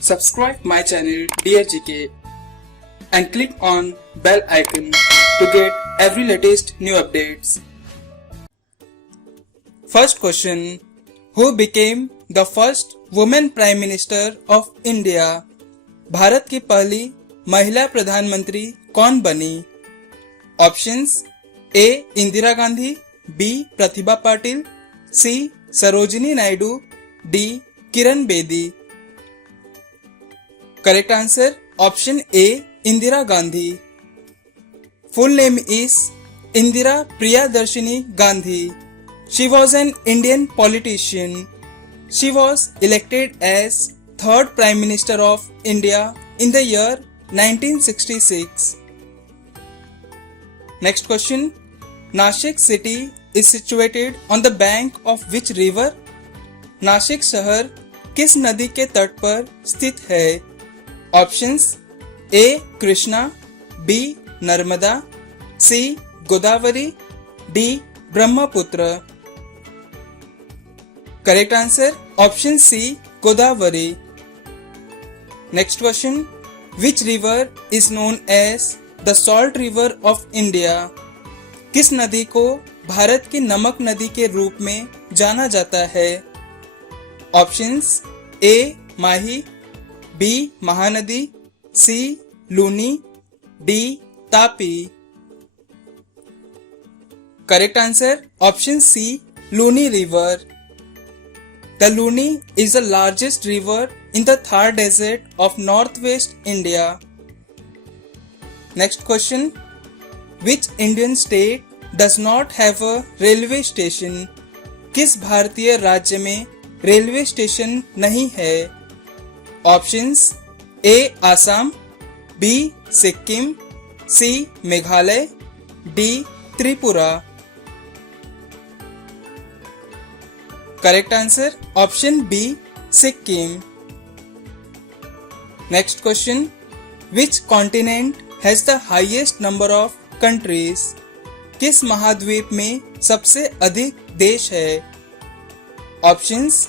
Subscribe my channel Dear GK and click on bell icon to get every latest new updates. First question. Who became the first woman Prime Minister of India? Bharat की पहली महिला प्रधानमंत्री कौन बनी? Options A Indira Gandhi, B Pratibha Patil, C Sarojini Naidu, D Kiran Bedi. Correct answer option A Indira Gandhi. Full name is Indira Priyadarshini Gandhi. She was an Indian politician. She was elected as third Prime Minister of India in the year 1966. Next question. Nashik city is situated on the bank of which river? Nashik शहर किस नदी के तट पर स्थित है? Options A Krishna, B Narmada, C Godavari, D Brahmaputra. Correct answer option C Godavari. Next question. Which river is known as the salt river of India? किस नदी को भारत की नमक नदी के रूप में जाना जाता है? Options A Mahi, B Mahanadi, C Luni, D Tapi. Correct answer option C Luni river. The Luni is the largest river in the Thar Desert of northwest India. Next question. Which Indian state does not have a railway station? किस भारतीय राज्य में railway station नहीं है? Options A Assam, B Sikkim, C Meghalaya, D Tripura. Correct answer option B Sikkim. Next question. Which continent has the highest number of countries? किस महाद्वीप में सबसे अधिक देश है? Options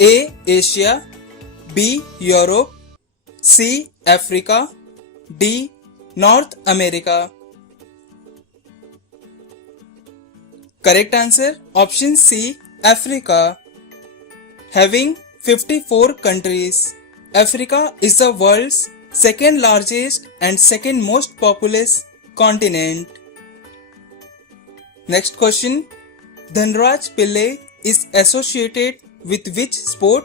A Asia, B Europe, C Africa, D North America. Correct answer option C Africa. Having 54 countries, Africa is the world's second largest and second most populous continent. Next question. Dhanraj Pillai is associated with which sport?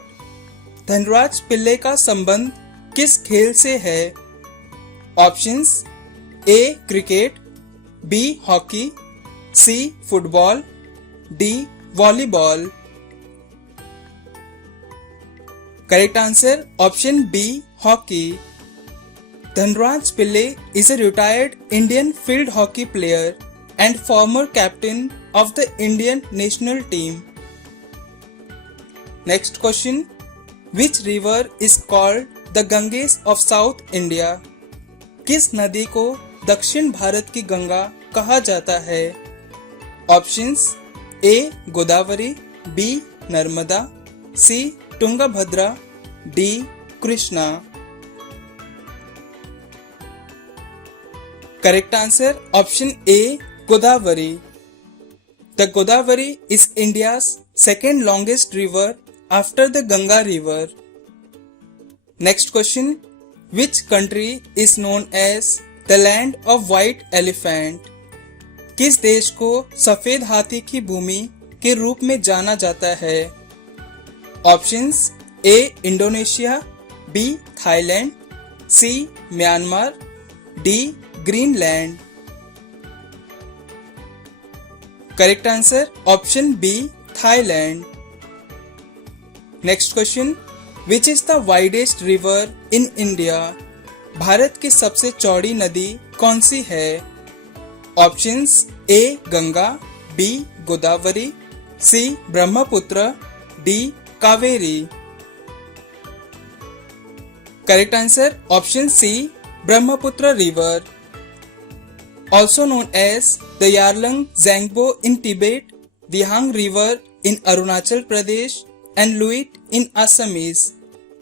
Dhanraj Pillay का संबंध किस खेल से है? Options A cricket, B hockey, C football, D volleyball. Correct answer option B hockey. Dhanraj Pillay is a retired Indian field hockey player and former captain of the Indian national team. Next question. Which river is called the Ganges of South India? किस नदी को दक्षिण भारत की गंगा कहा जाता है? Options A Godavari, B Narmada, C Tungabhadra, D Krishna. Correct answer option A Godavari. The Godavari is India's second longest river after the Ganga river. Next question. Which country is known as the land of white elephant? किस देश को सफेद हाथी की भूमि के रूप में जाना जाता है? Options A Indonesia, B Thailand, C Myanmar, D Greenland. Correct answer option B Thailand. Next question. Which is the widest river in India? Bharat की सबसे चौड़ी नदी कौन सी है? Options A Ganga, B Godavari, C Brahmaputra, D Kaveri. Correct answer option C Brahmaputra river. Also known as the Yarlung Zangbo in Tibet, the Hang River in Arunachal Pradesh and Luit in Assamese.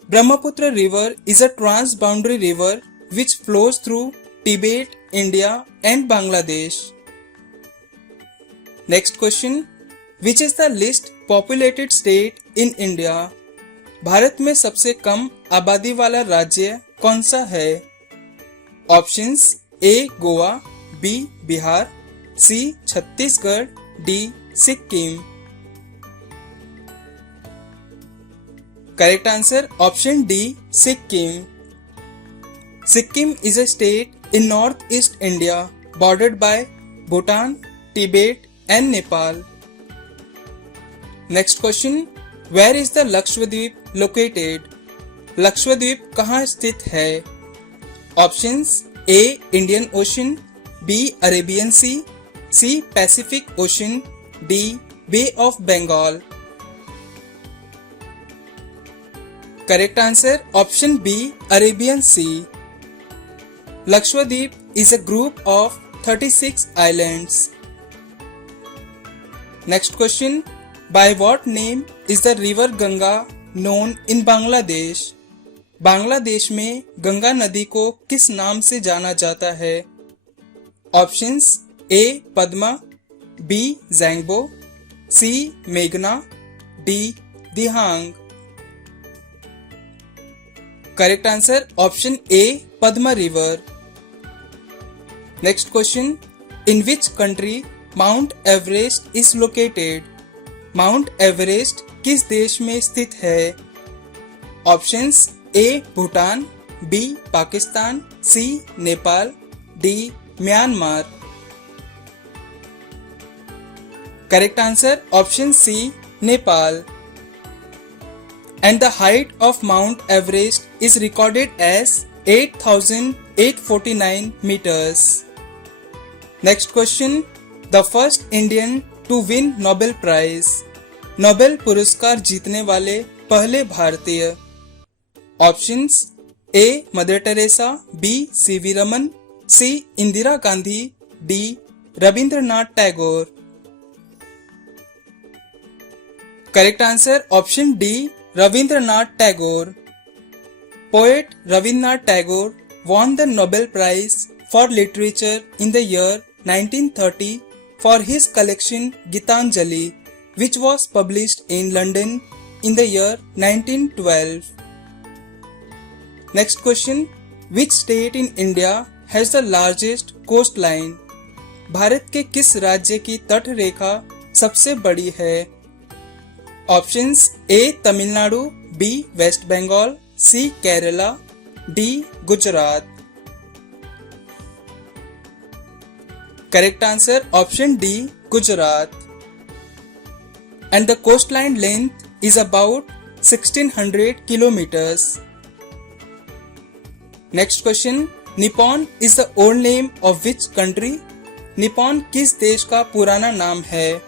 Brahmaputra River is a trans-boundary river which flows through Tibet, India and Bangladesh. Next question. Which is the least populated state in India? Bharat में सबसे कम आबादी वाला राज्य कौन सा है? Options A Goa, B Bihar, C Chhattisgarh, D Sikkim. Correct answer option D Sikkim. Sikkim is a state in northeast India bordered by Bhutan, Tibet and Nepal. Next question. Where is the Lakshadweep located? Lakshadweep कहाँ स्थित है? Options A Indian Ocean, B Arabian Sea, C Pacific Ocean, D Bay of Bengal. Correct answer option B Arabian Sea. Lakshadweep is a group of 36 islands. Next question. By what name is the river Ganga known in Bangladesh? Bangladesh में गंगा नदी को किस नाम से जाना जाता है? Options ए Padma, B ज़ैंगबो, सी मेघना, D Dihang. Correct answer option A Padma river. Next question. In which country Mount Everest is located? Mount Everest किस देश में स्थित है? Options A Bhutan, B Pakistan, C Nepal, D Myanmar. Correct answer option C Nepal. And the height of Mount Everest is recorded as 8,849 meters. Next question. The first Indian to win Nobel Prize. Nobel पुरस्कार जीतने वाले पहले भारतीय। Options A Mother Teresa, B C V Raman, C Indira Gandhi, D Rabindranath Tagore. Correct answer option D Rabindranath Tagore. Poet Rabindranath Tagore won the Nobel Prize for Literature in the year 1930 for his collection Gitanjali, which was published in London in the year 1912. Next question. Which state in India has the largest coastline? Bharat के किस राज्य की तट रेखा सबसे बड़ी है? Options A Tamil Nadu, B West Bengal, C Kerala, D Gujarat. Correct answer option D Gujarat. And the coastline length is about 1600 kilometers. Next question. Nippon is the old name of which country? Nippon किस देश का पुराना नाम है?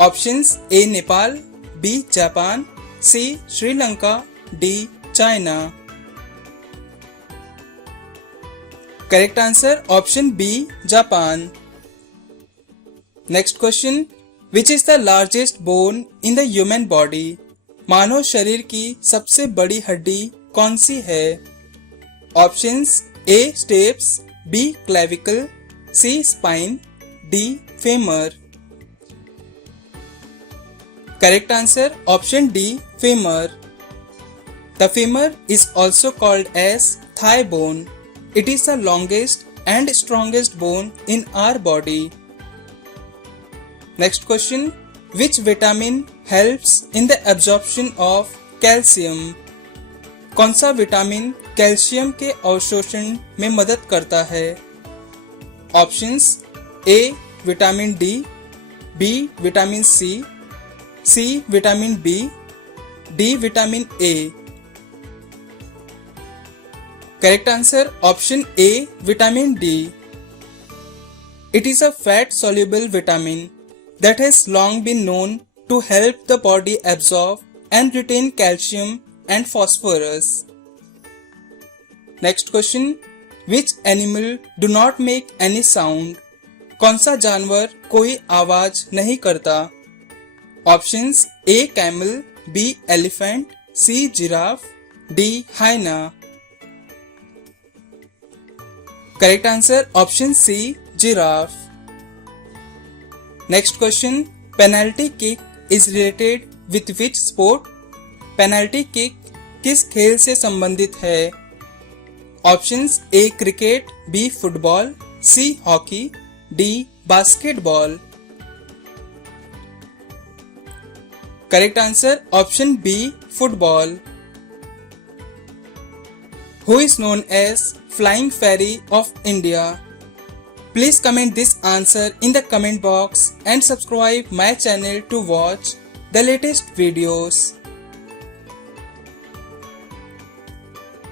Options A Nepal, B Japan, C Sri Lanka, D China. Correct answer option B Japan. Next question. Which is the largest bone in the human body? मानव शरीर की सबसे बड़ी हड्डी कौन सी है? Options A stapes, B clavicle, C spine, D femur. Correct answer option D femur. The femur is also called as thigh bone. It is the longest and strongest bone in our body. Next question. Which vitamin helps in the absorption of calcium? कौन सा vitamin calcium के अवशोषण में मदद करता है? Options A vitamin D, B vitamin C, C vitamin B, D vitamin A. Correct answer option A vitamin D. It is a fat soluble vitamin that has long been known to help the body absorb and retain calcium and phosphorus. Next question. Which animal do not make any sound? कौन सा जानवर कोई आवाज नहीं करता? Options A camel, B elephant, C giraffe, D. Hyena. Correct answer option C. Giraffe. Next question. Penalty kick is related with which sport? Penalty kick किस खेल से संबंधित है? Options A. Cricket, B. Football, C. Hockey, D. Basketball. Correct answer option B. Football. Who is known as Flying Fairy of India? Please comment this answer in the comment box and subscribe my channel to watch the latest videos.